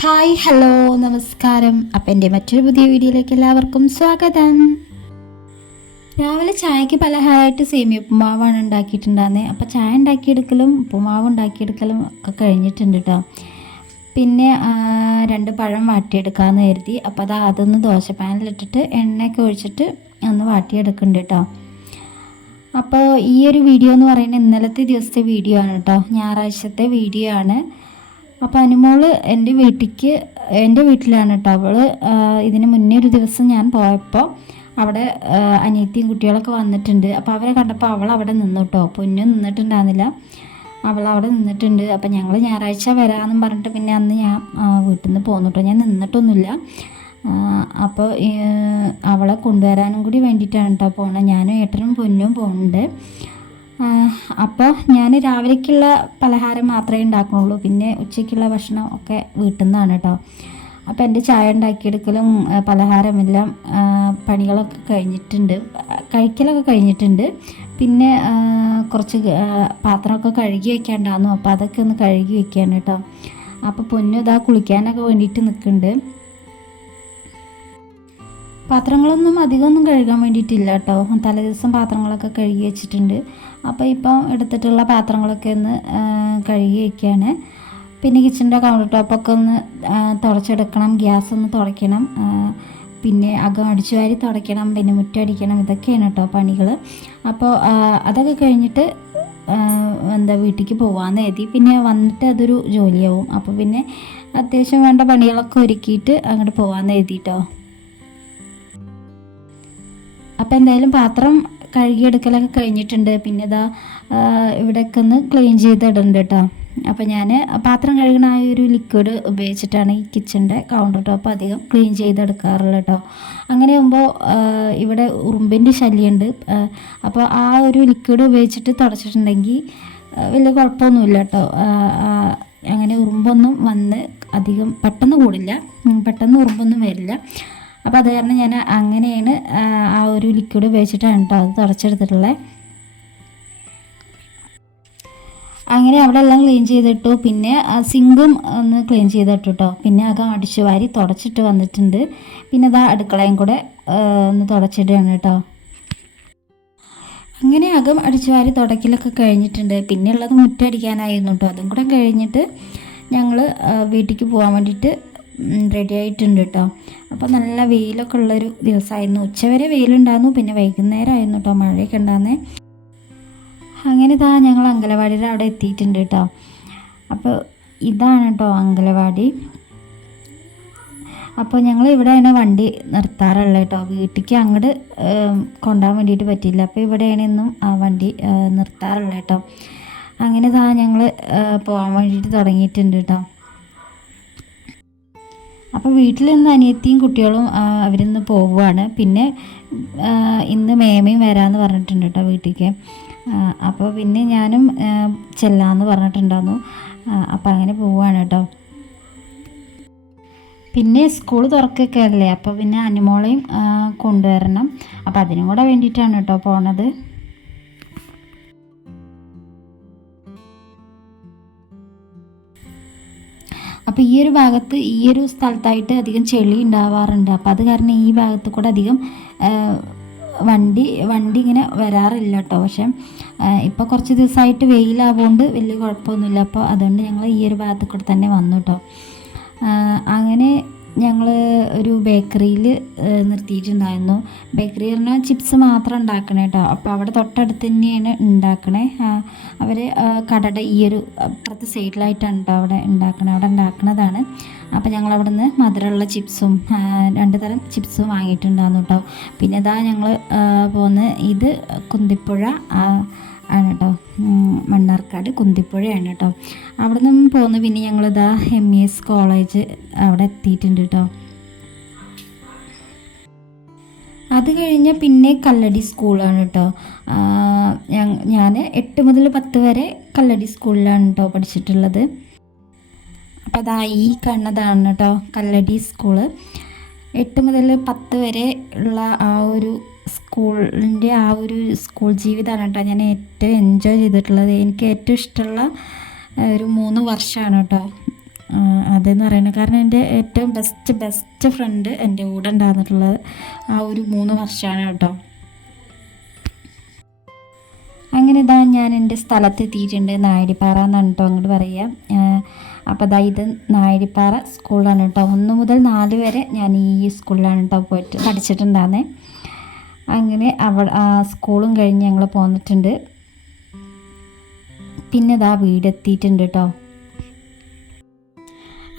Hi hello നമസ്കാരം. അപ്പം എന്റെ മറ്റൊരു പുതിയ വീഡിയോയിലേക്ക് എല്ലാവർക്കും സ്വാഗതം. രാവിലെ ചായക്ക് പലഹാരമായിട്ട് സേമിയ ഉപ്പുമാവാണ് ഉണ്ടാക്കിയിട്ടുണ്ടായിരുന്നത് അപ്പോൾ ചായ ഉണ്ടാക്കിയെടുക്കലും ഉപ്പുമാവ് ഉണ്ടാക്കിയെടുക്കലും ഒക്കെ കഴിഞ്ഞിട്ടുണ്ട് കേട്ടോ പിന്നെ രണ്ട് പഴം വാട്ടിയെടുക്കാമെന്ന് കരുതി. അപ്പോൾ അത് അതൊന്ന് ദോശപ്പാനിലിട്ടിട്ട് എണ്ണയൊക്കെ ഒഴിച്ചിട്ട് ഒന്ന് വാട്ടിയെടുക്കുന്നുണ്ട് കേട്ടോ അപ്പോൾ ഈ ഒരു വീഡിയോ എന്ന് പറയുന്നത് ഇന്നലത്തെ ദിവസത്തെ വീഡിയോ ആണ് കേട്ടോ ഞായറാഴ്ചത്തെ വീഡിയോ ആണ്. അപ്പോൾ അനുമോൾ എന്റെ വീട്ടിലേക്ക് എന്റെ വീട്ടിലാണ് കേട്ടോ അവൾ ഇതിന് മുന്നേ ഒരു ദിവസം ഞാൻ പോയപ്പോൾ അവിടെ അനിയത്തിയും കുട്ടികളൊക്കെ വന്നിട്ടുണ്ട്. അപ്പോൾ അവരെ കണ്ടപ്പോൾ അവൾ അവിടെ നിന്നു കേട്ടോ പൊന്നു നിന്നിട്ടുണ്ടായിരുന്നില്ല. അവൾ അവിടെ നിന്നിട്ടുണ്ട്. അപ്പോൾ ഞങ്ങൾ ഞായറാഴ്ച വരാമെന്നും പറഞ്ഞിട്ട് പിന്നെ അന്ന് ഞാൻ വീട്ടിൽ നിന്ന് പോന്നു കേട്ടോ ഞാൻ നിന്നിട്ടൊന്നുമില്ല. അപ്പോൾ അവളെ കൊണ്ടുവരാനും കൂടി വേണ്ടിയിട്ടാണ് കേട്ടോ പോണത് ഞാനും ഏട്ടനും പൊന്നും പോകുന്നുണ്ട് അപ്പോൾ ഞാൻ രാവിലേക്കുള്ള പലഹാരം മാത്രമേ ഉണ്ടാക്കുന്നുള്ളൂ. പിന്നെ ഉച്ചയ്ക്കുള്ള ഭക്ഷണം ഒക്കെ വീട്ടിൽ നിന്നാണ് കേട്ടോ അപ്പോൾ എന്റെ ചായ ഉണ്ടാക്കിയെടുക്കലും പലഹാരമെല്ലാം പണികളൊക്കെ കഴിഞ്ഞിട്ടുണ്ട്. കഴിക്കലൊക്കെ കഴിഞ്ഞിട്ടുണ്ട്. പിന്നെ കുറച്ച് പാത്രമൊക്കെ കഴുകി വെക്കാണ്ടായിരുന്നു. അപ്പോൾ അതൊക്കെ ഒന്ന് കഴുകി വെക്കുകയാണ് കേട്ടോ അപ്പോൾ പൊന്നു ഇതാ കുളിക്കാനൊക്കെ വേണ്ടിയിട്ട് നിൽക്കുന്നുണ്ട് പാത്രങ്ങളൊന്നും അധികമൊന്നും കഴുകാൻ വേണ്ടിയിട്ടില്ല കേട്ടോ. തലേദിവസം പാത്രങ്ങളൊക്കെ കഴുകി വെച്ചിട്ടുണ്ട്. അപ്പോൾ ഇപ്പം എടുത്തിട്ടുള്ള പാത്രങ്ങളൊക്കെ ഒന്ന് കഴുകി വയ്ക്കുകയാണ് പിന്നെ കിച്ചന്റെ കൗണ്ടർ ടോപ്പൊക്കെ ഒന്ന് തുടച്ചെടുക്കണം. ഗ്യാസ് ഒന്ന് തുടയ്ക്കണം. പിന്നെ അകം അടിച്ചു വാരി തുടയ്ക്കണം. പിന്നെ മുറ്റടിക്കണം ഇതൊക്കെയാണ് കേട്ടോ പണികൾ അപ്പോൾ അതൊക്കെ കഴിഞ്ഞിട്ട് എന്താ വീട്ടിലേക്ക് പോകാമെന്ന് എഴുതി പിന്നെ വന്നിട്ട് അതൊരു ജോലിയാവും. അപ്പോൾ പിന്നെ അത്യാവശ്യം വേണ്ട പണികളൊക്കെ ഒരുക്കിയിട്ട് അങ്ങോട്ട് പോകാമെന്ന് എഴുതിട്ടോ അപ്പോൾ എന്തായാലും പാത്രം കഴുകിയെടുക്കലൊക്കെ കഴിഞ്ഞിട്ടുണ്ട്. പിന്നെ ഇതാ ഇവിടെയൊക്കെ ഒന്ന് ക്ലീൻ ചെയ്തിടുന്നുണ്ട് കേട്ടോ അപ്പോൾ ഞാൻ പാത്രം കഴുകണ ആ ഒരു ലിക്വിഡ് ഉപയോഗിച്ചിട്ടാണ് ഈ കിച്ചന്റെ കൗണ്ടർ ടോപ്പ് അധികം ക്ലീൻ ചെയ്തെടുക്കാറുള്ളത് കേട്ടോ അങ്ങനെ ആകുമ്പോൾ ഇവിടെ ഉറുമ്പിന്റെ ശല്യമുണ്ട് അപ്പോൾ ആ ഒരു ലിക്വിഡ് ഉപയോഗിച്ചിട്ട് തുടച്ചിട്ടുണ്ടെങ്കിൽ വലിയ കുഴപ്പമൊന്നുമില്ല കേട്ടോ അങ്ങനെ ഉറുമ്പൊന്നും വന്ന് അധികം പെട്ടെന്ന് കൂടില്ല. പെട്ടെന്ന് ഉറുമ്പൊന്നും വരില്ല. അപ്പോൾ അത് കാരണം ഞാൻ അങ്ങനെയാണ് ആ, ഒരു ലിക്വിഡ് ഉപയോഗിച്ചിട്ടാണ് കേട്ടോ അത് തുടച്ചെടുത്തിട്ടുള്ളത് അങ്ങനെ അവിടെ എല്ലാം ക്ലീൻ ചെയ്തിട്ടു. പിന്നെ സിങ്കും ഒന്ന് ക്ലീൻ ചെയ്തിട്ടു കേട്ടോ പിന്നെ അകം അടിച്ചു വാരി തുടച്ചിട്ട് വന്നിട്ടുണ്ട്. പിന്നെ അതാ അടുക്കളയും കൂടെ ഒന്ന് തുടച്ചിടുകയാണ് കേട്ടോ അങ്ങനെ അകം അടിച്ചു വാരി തുടക്കിലൊക്കെ കഴിഞ്ഞിട്ടുണ്ട്. പിന്നെ ഉള്ളത് മുറ്റടിക്കാനായിരുന്നു കേട്ടോ അതും കൂടെ കഴിഞ്ഞിട്ട് ഞങ്ങൾ വീട്ടിലേക്ക് പോകാൻ വേണ്ടിയിട്ട് റെഡി ആയിട്ടുണ്ട് കേട്ടോ അപ്പോൾ നല്ല വെയിലൊക്കെ ഉള്ളൊരു ദിവസമായിരുന്നു ഉച്ചവരെ വെയിലുണ്ടായിരുന്നു പിന്നെ വൈകുന്നേരമായിരുന്നു കേട്ടോ മഴയൊക്കെ ഉണ്ടായിരുന്നേ അങ്ങനെ ഇതാ ഞങ്ങൾ അങ്കലവാടിയുടെ അവിടെ എത്തിയിട്ടുണ്ട് കേട്ടോ അപ്പോൾ ഇതാണ് കേട്ടോ അങ്കലവാടി. അപ്പോൾ ഞങ്ങൾ ഇവിടെയാണ് വണ്ടി നിർത്താറുള്ളത് കേട്ടോ വീട്ടിലേക്ക് അങ്ങോട്ട് കൊണ്ടുപോകാൻ വേണ്ടിയിട്ട് പറ്റില്ല അപ്പോൾ ഇവിടെയാണ് ഇന്നും ആ വണ്ടി നിർത്താറുള്ളത് കേട്ടോ അങ്ങനെ ഇതാ ഞങ്ങൾ പോകാൻ വേണ്ടിയിട്ട് തുടങ്ങിയിട്ടുണ്ട് കേട്ടോ അപ്പോൾ വീട്ടിൽ നിന്ന് അനിയത്തിയും കുട്ടികളും അവരിന്ന് പോവുകയാണ് പിന്നെ ഇന്ന് മേമയും വരാമെന്ന് പറഞ്ഞിട്ടുണ്ട് കേട്ടോ വീട്ടിലേക്ക് അപ്പോൾ പിന്നെ ഞാനും ചെല്ലാമെന്ന് പറഞ്ഞിട്ടുണ്ടായിരുന്നു അപ്പോൾ അങ്ങനെ പോവുകയാണ് കേട്ടോ. പിന്നെ സ്കൂൾ തുറക്കൊക്കെ അല്ലേ? അപ്പോൾ പിന്നെ അനുമോളയും കൊണ്ടുവരണം. അപ്പോൾ അതിനും കൂടെ വേണ്ടിയിട്ടാണ് കേട്ടോ പോണത്. അപ്പോൾ ഈ ഒരു ഭാഗത്ത് ഈ ഒരു സ്ഥലത്തായിട്ട് അധികം ചെളി ഉണ്ടാവാറുണ്ട്. അപ്പോൾ അത് കാരണം ഈ ഭാഗത്ത് കൂടെ അധികം വണ്ടി വണ്ടി ഇങ്ങനെ വരാറില്ല കേട്ടോ. പക്ഷെ ഇപ്പോൾ കുറച്ച് ദിവസമായിട്ട് വെയിലാവുകൊണ്ട് വലിയ കുഴപ്പമൊന്നുമില്ല. അപ്പോൾ അതുകൊണ്ട് ഞങ്ങൾ ഈ ഒരു ഭാഗത്ത് കൂടെ തന്നെ വന്നു കേട്ടോ. അങ്ങനെ ഞങ്ങൾ ഒരു ബേക്കറിയിൽ നിർത്തിയിട്ടുണ്ടായിരുന്നു. ബേക്കറി പറഞ്ഞാൽ ചിപ്സ് മാത്രം ഉണ്ടാക്കണേ കേട്ടോ അപ്പോൾ അവിടെ തൊട്ടടുത്ത് തന്നെയാണ് ഉണ്ടാക്കണേ. അവർ കടയുടെ ഈ ഒരു അപ്പുറത്തെ സൈഡിലായിട്ടാണ് കേട്ടോ അവിടെ ഉണ്ടാക്കണേ. അവിടെ ഉണ്ടാക്കുന്നതാണ് അപ്പോൾ ഞങ്ങൾ അവിടെ നിന്ന് മധുരമുള്ള ചിപ്സും രണ്ട് തരം ചിപ്സും വാങ്ങിയിട്ടുണ്ടായിരുന്നു കേട്ടോ പിന്നെ ഇതാ ഞങ്ങൾ പോന്ന് ഇത് കുന്തിപ്പുഴ ആണ് കേട്ടോ മണ്ണാർക്കാട് കുന്തിപ്പുഴയാണ് കേട്ടോ അവിടെ നിന്ന് പോന്ന് പിന്നെ ഞങ്ങളിതാ എം ഇ എസ് കോളേജ് അവിടെ എത്തിയിട്ടുണ്ട് കേട്ടോ അത് കഴിഞ്ഞ് പിന്നെ കല്ലടി സ്കൂളാണ് കേട്ടോ ഞാൻ എട്ട് മുതൽ പത്ത് വരെ കല്ലടി സ്കൂളിലാണ് കേട്ടോ പഠിച്ചിട്ടുള്ളത്. അപ്പോൾ അതാ ഈ കാണുന്നതാണ് കേട്ടോ കല്ലടി സ്കൂൾ എട്ട് മുതൽ പത്ത് വരെ ഉള്ള ആ ഒരു സ്കൂളിന്റെ ആ ഒരു സ്കൂൾ ജീവിതമാണ് കേട്ടോ ഞാൻ ഏറ്റവും എൻജോയ് ചെയ്തിട്ടുള്ളത്. എനിക്ക് ഏറ്റവും ഇഷ്ടമുള്ള ഒരു മൂന്ന് വർഷമാണ് കേട്ടോ. അതെന്ന് പറയുന്നത്. കാരണം എന്റെ ഏറ്റവും ബെസ്റ്റ് ബെസ്റ്റ് ഫ്രണ്ട് എന്റെ കൂടെ ഉണ്ടായിരുന്നിട്ടുള്ളത് ആ ഒരു മൂന്ന് വർഷമാണ് കേട്ടോ. അങ്ങനെ ഇതാ ഞാൻ എന്റെ സ്ഥലത്തെത്തിയിട്ടുണ്ട് നായടിപ്പാറ എന്നാണ് കേട്ടോ അങ്ങോട്ട് പറയുക. അപ്പോൾ ഇതാ ഇത് നായടിപ്പാറ സ്കൂളാണ് കേട്ടോ. ഒന്ന് മുതൽ നാല് വരെ ഞാൻ ഈ സ്കൂളിലാണ് കേട്ടോ പോയിട്ട് പഠിച്ചിട്ടുണ്ടായിരുന്നേ അങ്ങനെ അവ സ്കൂളും കഴിഞ്ഞ് ഞങ്ങൾ പോന്നിട്ടുണ്ട്. പിന്നെ ഇതാ വീടെത്തിയിട്ടുണ്ട് കേട്ടോ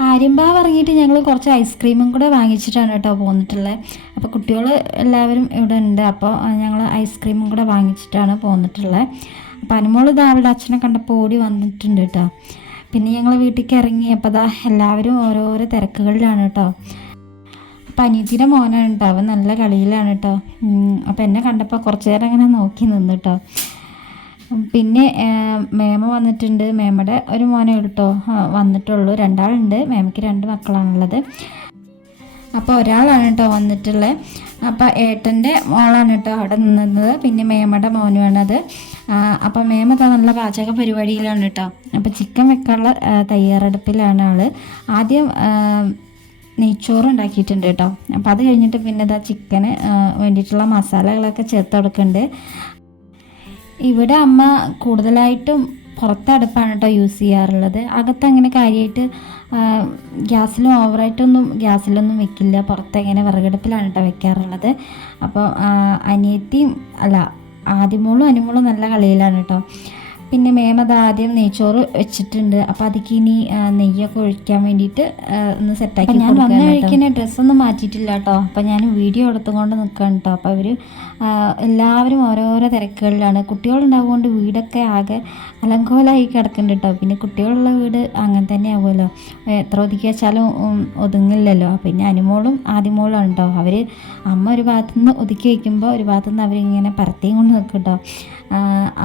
ആര്യമ്പാവ് ഇറങ്ങിയിട്ട് ഞങ്ങൾ കുറച്ച് ഐസ്ക്രീമും കൂടെ വാങ്ങിച്ചിട്ടാണ് കേട്ടോ പോന്നിട്ടുള്ളത് അപ്പോൾ കുട്ടികൾ എല്ലാവരും ഇവിടെ ഉണ്ട്. അപ്പോൾ ഞങ്ങൾ ഐസ്ക്രീമും കൂടെ വാങ്ങിച്ചിട്ടാണ് പോന്നിട്ടുള്ളത് അപ്പോൾ അനുമോൾ ഇതാ അവിടെ അച്ഛനെ കണ്ടപ്പോൾ ഓടി വന്നിട്ടുണ്ട് കേട്ടോ പിന്നെ ഞങ്ങൾ വീട്ടിലേക്ക് ഇറങ്ങി. അപ്പോൾ ഇതാ എല്ലാവരും ഓരോരോ തിരക്കുകളിലാണ് കേട്ടോ അപ്പം അനിയത്തിയുടെ മോനാണ് കേട്ടോ അവൻ നല്ല കളിയിലാണ് കേട്ടോ അപ്പം എന്നെ കണ്ടപ്പോൾ കുറച്ച് നേരം അങ്ങനെ നോക്കി നിന്ന് കേട്ടോ പിന്നെ മേമ വന്നിട്ടുണ്ട്. മേമയുടെ ഒരു മോനെ കേട്ടോ വന്നിട്ടുള്ളൂ. രണ്ടാളുണ്ട്. മേമയ്ക്ക് രണ്ട് മക്കളാണുള്ളത്. അപ്പോൾ ഒരാളാണ് കേട്ടോ വന്നിട്ടുള്ളത് അപ്പോൾ ഏട്ടന്റെ മോളാണ് കേട്ടോ അവിടെ നിന്നത്. പിന്നെ മേമയുടെ മോനുമാണത് അപ്പോൾ മേമ നല്ല പാചക പരിപാടിയിലാണ് കേട്ടോ അപ്പോൾ ചിക്കൻ വെക്കാനുള്ള തയ്യാറെടുപ്പിലാണ് ആൾ ആദ്യം നെയ്ച്ചോറ് ഉണ്ടാക്കിയിട്ടുണ്ട് കേട്ടോ. അപ്പോൾ അത് കഴിഞ്ഞിട്ട് പിന്നെ ഇതാ ചിക്കന് വേണ്ടിയിട്ടുള്ള മസാലകളൊക്കെ ചേർത്ത് കൊടുക്കുന്നുണ്ട്. ഇവിടെ അമ്മ കൂടുതലായിട്ടും പുറത്തെ അടുപ്പാണ് കേട്ടോ യൂസ് ചെയ്യാറുള്ളത്. അകത്ത് അങ്ങനെ കാര്യമായിട്ട് ഗ്യാസിലും ഓവറായിട്ടൊന്നും ഗ്യാസിലൊന്നും വെക്കില്ല. പുറത്ത് ഇങ്ങനെ വിറകടുപ്പിലാണ് കേട്ടോ വെക്കാറുള്ളത്. അപ്പോൾ അനിയത്തിയും അല്ല ആദ്യമോളും അനുമോളും നല്ല കളിയിലാണ് കേട്ടോ. പിന്നെ മേമത് ആദ്യം നെയ്ച്ചോറ് വെച്ചിട്ടുണ്ട്. അപ്പോൾ അതിക്ക് ഇനി നെയ്യൊക്കെ ഒഴിക്കാൻ വേണ്ടിയിട്ട് ആ, ഒന്ന് സെറ്റാക്കി ഞാൻ വന്ന് കഴിക്കുന്ന ഡ്രസ്സൊന്നും മാറ്റിയിട്ടില്ല കേട്ടോ. അപ്പോൾ ഞാൻ വീഡിയോ എടുത്തുകൊണ്ട് നിൽക്കുകയാണ് കേട്ടോ. അപ്പോൾ അവർ എല്ലാവരും ഓരോരോ തിരക്കുകളിലാണ്. കുട്ടികളുണ്ടാവുകൊണ്ട് വീടൊക്കെ ആകെ അലങ്കോലമായി കിടക്കുന്നുണ്ട് കേട്ടോ പിന്നെ കുട്ടികളുള്ള വീട് അങ്ങനെ തന്നെ ആവുമല്ലോ എത്ര ഒതുക്കി വെച്ചാലും ഒതുങ്ങില്ലല്ലോ. പിന്നെ അനുമോളും ആദ്യമോളും ഉണ്ടോ അവർ അമ്മ ഒരു ഭാഗത്തുനിന്ന് ഒതുക്കി വയ്ക്കുമ്പോൾ ഒരു ഭാഗത്തുനിന്ന് അവരിങ്ങനെ പരത്തിയും കൊണ്ട് നിൽക്കും കേട്ടോ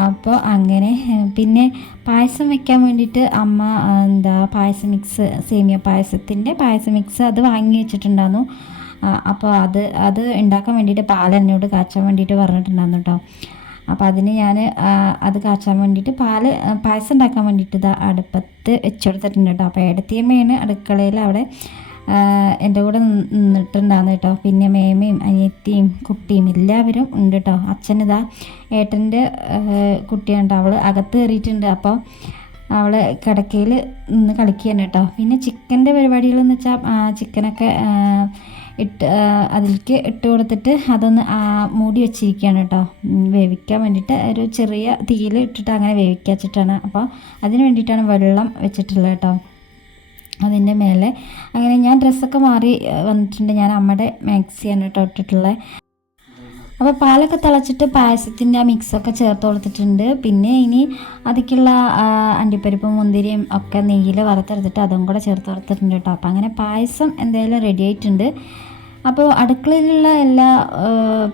അപ്പോൾ അങ്ങനെ പിന്നെ പായസം വെക്കാൻ വേണ്ടിയിട്ട് അമ്മ എന്താ പായസം മിക്സ് സേമിയ പായസത്തിന്റെ പായസം മിക്സ് അത് വാങ്ങി വെച്ചിട്ടുണ്ടായിരുന്നു അപ്പോൾ അത് അത് ഉണ്ടാക്കാൻ വേണ്ടിയിട്ട് പാൽ എന്നോട് കാച്ചാൻ വേണ്ടിയിട്ട് പറഞ്ഞിട്ടുണ്ടായിരുന്നു കേട്ടോ അപ്പോൾ അതിന് ഞാൻ അത് കാച്ചാൻ വേണ്ടിയിട്ട് പാൽ പായസം ഉണ്ടാക്കാൻ വേണ്ടിയിട്ട് ഇത് അടുപ്പത്ത് വെച്ചെടുത്തിട്ടുണ്ട് കേട്ടോ. അപ്പോൾ ഏടത്തിയമ്മയാണ് അടുക്കളയിൽ അവിടെ എന്റെ കൂടെ നിന്നിട്ടുണ്ടാകുന്നത് കേട്ടോ. പിന്നെ മേമയും അനിയത്തിയും കുട്ടിയും എല്ലാവരും ഉണ്ട് കേട്ടോ. അച്ഛനിതാ ഏട്ടന്റെ കുട്ടിയാണ് കേട്ടോ. അവൾ അകത്ത് കയറിയിട്ടുണ്ട്. അപ്പോൾ അവൾ കിടക്കയിൽ നിന്ന് കളിക്കുകയാണ് കേട്ടോ. പിന്നെ ചിക്കന്റെ പരിപാടികളെന്ന് വെച്ചാൽ ചിക്കനൊക്കെ ഇട്ട് അതിലേക്ക് ഇട്ട് കൊടുത്തിട്ട് അതൊന്ന് മൂടി വെച്ചിരിക്കുകയാണ് കേട്ടോ. വേവിക്കാൻ വേണ്ടിയിട്ട് ഒരു ചെറിയ തീയിൽ ഇട്ടിട്ട് അങ്ങനെ വേവിക്കാൻ വെച്ചിട്ടാണ്. അപ്പോൾ അതിന് വേണ്ടിയിട്ടാണ് വെള്ളം വെച്ചിട്ടുള്ളത് കേട്ടോ. അതിന്റെ മേലെ. അങ്ങനെ ഞാൻ ഡ്രസ്സൊക്കെ മാറി വന്നിട്ടുണ്ട്. ഞാൻ അമ്മയുടെ മാക്സിയാണ് കേട്ടോ ഇട്ടിട്ടുള്ളത്. അപ്പോൾ പാലൊക്കെ തിളച്ചിട്ട് പായസത്തിന്റെ ആ മിക്സൊക്കെ ചേർത്ത് കൊടുത്തിട്ടുണ്ട്. പിന്നെ ഇനി അതിക്കുള്ള അണ്ടിപ്പരിപ്പും മുന്തിരിയും ഒക്കെ നെയ്യിൽ വറുത്തെടുത്തിട്ട് അതും കൂടെ ചേർത്ത് കൊടുത്തിട്ടുണ്ട് കേട്ടോ. അപ്പോൾ അങ്ങനെ പായസം എന്തായാലും റെഡി ആയിട്ടുണ്ട്. അപ്പോൾ അടുക്കളയിലുള്ള എല്ലാ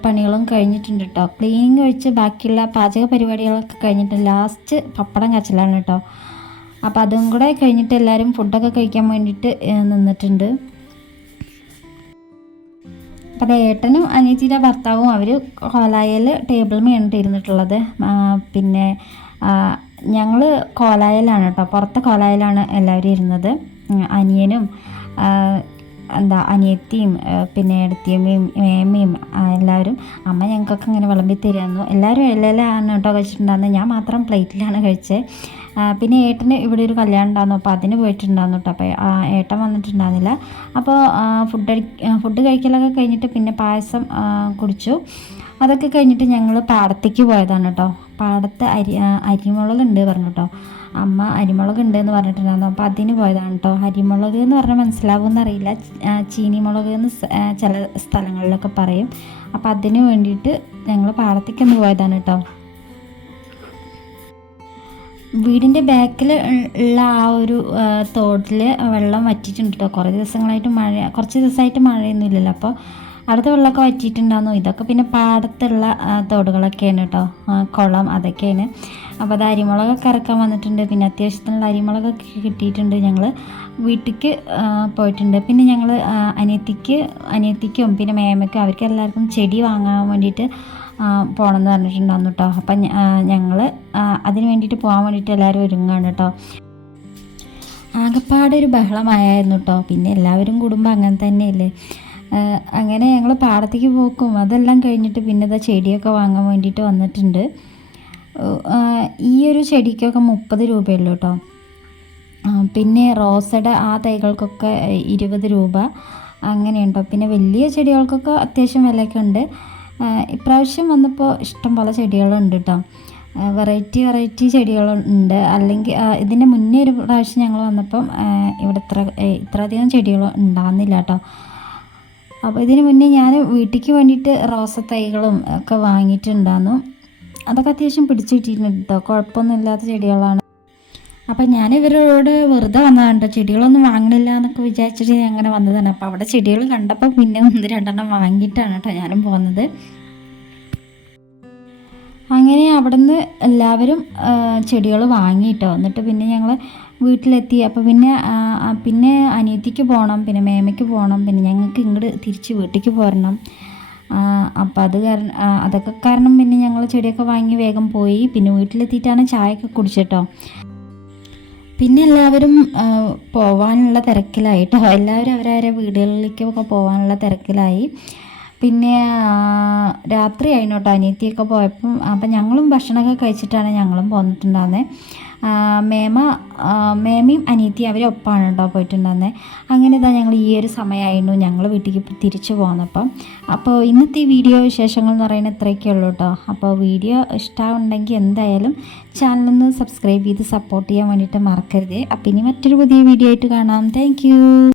പണികളും കഴിഞ്ഞിട്ടുണ്ട് കേട്ടോ. ക്ലീനിങ് ഒഴിച്ച് ബാക്കിയുള്ള പാചക പരിപാടികളൊക്കെ കഴിഞ്ഞിട്ട് ലാസ്റ്റ് പപ്പടം കച്ചലാണ് കേട്ടോ. അപ്പോൾ അതും കൂടെ കഴിഞ്ഞിട്ട് എല്ലാവരും ഫുഡൊക്കെ കഴിക്കാൻ വേണ്ടിയിട്ട് ഏ, നിന്നിട്ടുണ്ട് അപ്പം ഏട്ടനും അനിയത്തിയുടെ ഭർത്താവും അവർ കോലായൽ ടേബിൾ മേണിട്ട് പിന്നെ ഞങ്ങൾ കോലായലാണ് കേട്ടോ പുറത്തെ കോലായലാണ് എല്ലാവരും ഇരുന്നത്. അനിയനും എന്താ അനിയത്തിയും പിന്നെ എടുത്തിയമ്മയും മേമയും എല്ലാവരും. അമ്മ ഞങ്ങൾക്കൊക്കെ ഇങ്ങനെ വിളമ്പി തരുമായിരുന്നു എല്ലാവരും ഇലയിലാണ് കേട്ടോ കഴിച്ചിട്ടുണ്ടായിരുന്നത് ഞാൻ മാത്രം പ്ലേറ്റിലാണ് കഴിച്ചത് പിന്നെ ഏട്ടന് ഇവിടെ ഒരു കല്യാണം ഉണ്ടായിരുന്നു. അപ്പോൾ അതിന് പോയിട്ടുണ്ടായിരുന്നു കേട്ടോ അപ്പോൾ ഏട്ടൻ വന്നിട്ടുണ്ടായിരുന്നില്ല. അപ്പോൾ ഫുഡ് ഫുഡ് കഴിക്കലൊക്കെ കഴിഞ്ഞിട്ട് പിന്നെ പായസം കുടിച്ചു. അതൊക്കെ കഴിഞ്ഞിട്ട് ഞങ്ങൾ പാടത്തേക്ക് പോയതാണ് കേട്ടോ പാടത്ത് അരി അരിമുളകുണ്ട് പറഞ്ഞു കേട്ടോ അമ്മ അരിമുളക് ഉണ്ട് എന്ന് പറഞ്ഞിട്ടുണ്ടായിരുന്നു. അപ്പോൾ അതിന് പോയതാണ് കേട്ടോ അരിമുളക് എന്ന് പറഞ്ഞാൽ മനസ്സിലാവുമെന്ന് അറിയില്ല. ചീനിമുളക് എന്ന് ചില സ്ഥലങ്ങളിലൊക്കെ പറയും. അപ്പോൾ അതിന് വേണ്ടിയിട്ട് ഞങ്ങൾ പാടത്തേക്കൊന്ന് പോയതാണ് കേട്ടോ വീടിന്റെ ബാക്കിൽ ഉള്ള ആ ഒരു തോട്ടിൽ വെള്ളം വറ്റിയിട്ടുണ്ട് കേട്ടോ കുറേ ദിവസങ്ങളായിട്ട് മഴ കുറച്ച് ദിവസമായിട്ട് മഴയൊന്നും ഇല്ലല്ലോ അപ്പോൾ അടുത്ത വെള്ളമൊക്കെ വറ്റിയിട്ടുണ്ടാകുന്നു ഇതൊക്കെ പിന്നെ പാടത്തുള്ള തോടുകളൊക്കെയാണ് കേട്ടോ കുളം അതൊക്കെയാണ്. അപ്പോൾ അത് അരിമുളകൊക്കെ ഇറക്കാൻ വന്നിട്ടുണ്ട്. പിന്നെ അത്യാവശ്യത്തിനുള്ള അരിമുളകൊക്കെ കിട്ടിയിട്ടുണ്ട് ഞങ്ങൾ വീട്ടിലേക്ക് പോയിട്ടുണ്ട്. പിന്നെ ഞങ്ങൾ അനിയത്തിക്ക് അനിയത്തിക്കും പിന്നെ മേമയ്ക്കും അവർക്ക് എല്ലാവർക്കും ചെടി വാങ്ങാൻ വേണ്ടിയിട്ട് പോകണമെന്ന് പറഞ്ഞിട്ടുണ്ടായിരുന്നു കേട്ടോ അപ്പം ഞങ്ങൾ അതിന് വേണ്ടിയിട്ട് പോകാൻ വേണ്ടിയിട്ട് എല്ലാവരും ഒരുങ്ങാണ് കേട്ടോ ആകപ്പാടെ ഒരു ബഹളമായിരുന്നു കേട്ടോ പിന്നെ എല്ലാവരും കുടുംബം അങ്ങനെ തന്നെയല്ലേ. അങ്ങനെ ഞങ്ങൾ പാടത്തേക്ക് പോക്കും. അതെല്ലാം കഴിഞ്ഞിട്ട് പിന്നെ ഇതാ ചെടിയൊക്കെ വാങ്ങാൻ വേണ്ടിയിട്ട് വന്നിട്ടുണ്ട്. ഈ ഒരു ചെടിക്കൊക്കെ മുപ്പത് രൂപയുള്ളൂ കേട്ടോ പിന്നെ റോസയുടെ ആ തൈകൾക്കൊക്കെ ഇരുപത് രൂപ അങ്ങനെയുണ്ടോ പിന്നെ വലിയ ചെടികൾക്കൊക്കെ അത്യാവശ്യം വിലയൊക്കെ ഉണ്ട്. ഇപ്രാവശ്യം വന്നപ്പോൾ ഇഷ്ടം പോലെ ചെടികളുണ്ട് കേട്ടോ വെറൈറ്റി വെറൈറ്റി ചെടികളുണ്ട്. അല്ലെങ്കിൽ ഇതിന്റെ മുന്നേ ഒരു പ്രാവശ്യം ഞങ്ങൾ വന്നപ്പം ഇവിടെ ഇത്ര ഇത്ര ഇത്രയധികം ചെടികൾ ഉണ്ടാകുന്നില്ല കേട്ടോ അപ്പോൾ ഇതിന് മുന്നേ ഞാൻ വീട്ടിലേക്ക് വേണ്ടിയിട്ട് റോസ തൈകളും ഒക്കെ വാങ്ങിയിട്ടുണ്ടായിരുന്നു. അതൊക്കെ അത്യാവശ്യം പിടിച്ചു കിട്ടിയിട്ടുണ്ട് കേട്ടോ കുഴപ്പമൊന്നുമില്ലാത്ത ചെടികളാണ്. അപ്പം ഞാൻ ഇവരോട് വെറുതെ വന്നതാണ് ചെടികളൊന്നും വാങ്ങണില്ല എന്നൊക്കെ വിചാരിച്ചിട്ട് ഞാൻ അങ്ങനെ വന്നതാണ്. അപ്പോൾ അവിടെ ചെടികൾ കണ്ടപ്പോൾ പിന്നെ ഒന്ന് രണ്ടെണ്ണം വാങ്ങിയിട്ടാണ് കേട്ടോ ഞാനും പോകുന്നത് അങ്ങനെ അവിടുന്ന് എല്ലാവരും ചെടികൾ വാങ്ങിയിട്ടോ എന്നിട്ട് പിന്നെ ഞങ്ങൾ വീട്ടിലെത്തി. അപ്പോൾ പിന്നെ പിന്നെ അനിയത്തിക്ക് പോകണം പിന്നെ മേമയ്ക്ക് പോകണം പിന്നെ ഞങ്ങൾക്ക് ഇങ്ങോട്ട് തിരിച്ച് വീട്ടിലേക്ക് പോരണം. അപ്പോൾ അത് കാരണം അതൊക്കെ കാരണം പിന്നെ ഞങ്ങൾ ചെടിയൊക്കെ വാങ്ങി വേഗം പോയി. പിന്നെ വീട്ടിലെത്തിയിട്ടാണ് ചായയൊക്കെ കുടിച്ചിട്ടോ പിന്നെ എല്ലാവരും പോവാനുള്ള തിരക്കിലായിട്ടോ. എല്ലാവരും അവരവരെ വീടുകളിലേക്കൊക്കെ പോകാനുള്ള തിരക്കിലായി. പിന്നെ രാത്രി ആയിനോട്ടോ അനിയത്തിയൊക്കെ പോയപ്പം. അപ്പം ഞങ്ങളും ഭക്ഷണമൊക്കെ കഴിച്ചിട്ടാണ് ഞങ്ങളും പോന്നിട്ടുണ്ടായിരുന്നത് ആ, മേമ മേമയും മേമയും അനിയത്തിയും അവരൊപ്പമാണ് കേട്ടോ പോയിട്ടുണ്ടായിരുന്നത് അങ്ങനെ ഇതാ ഞങ്ങൾ ഈ ഒരു സമയമായിരുന്നു ഞങ്ങൾ വീട്ടിലേക്ക് തിരിച്ചു പോകുന്നപ്പം അപ്പോൾ ഇന്നത്തെ വീഡിയോ വിശേഷങ്ങൾ എന്ന് പറയുന്നത് ഇത്രയൊക്കെ ഉള്ളൂ കേട്ടോ. അപ്പോൾ വീഡിയോ ഇഷ്ടമുണ്ടെങ്കിൽ എന്തായാലും ചാനലൊന്ന് സബ്സ്ക്രൈബ് ചെയ്ത് സപ്പോർട്ട് ചെയ്യാൻ വേണ്ടിയിട്ട് മറക്കരുത്. അപ്പോൾ ഇനി മറ്റൊരു പുതിയ വീഡിയോ ആയിട്ട് കാണാം. താങ്ക്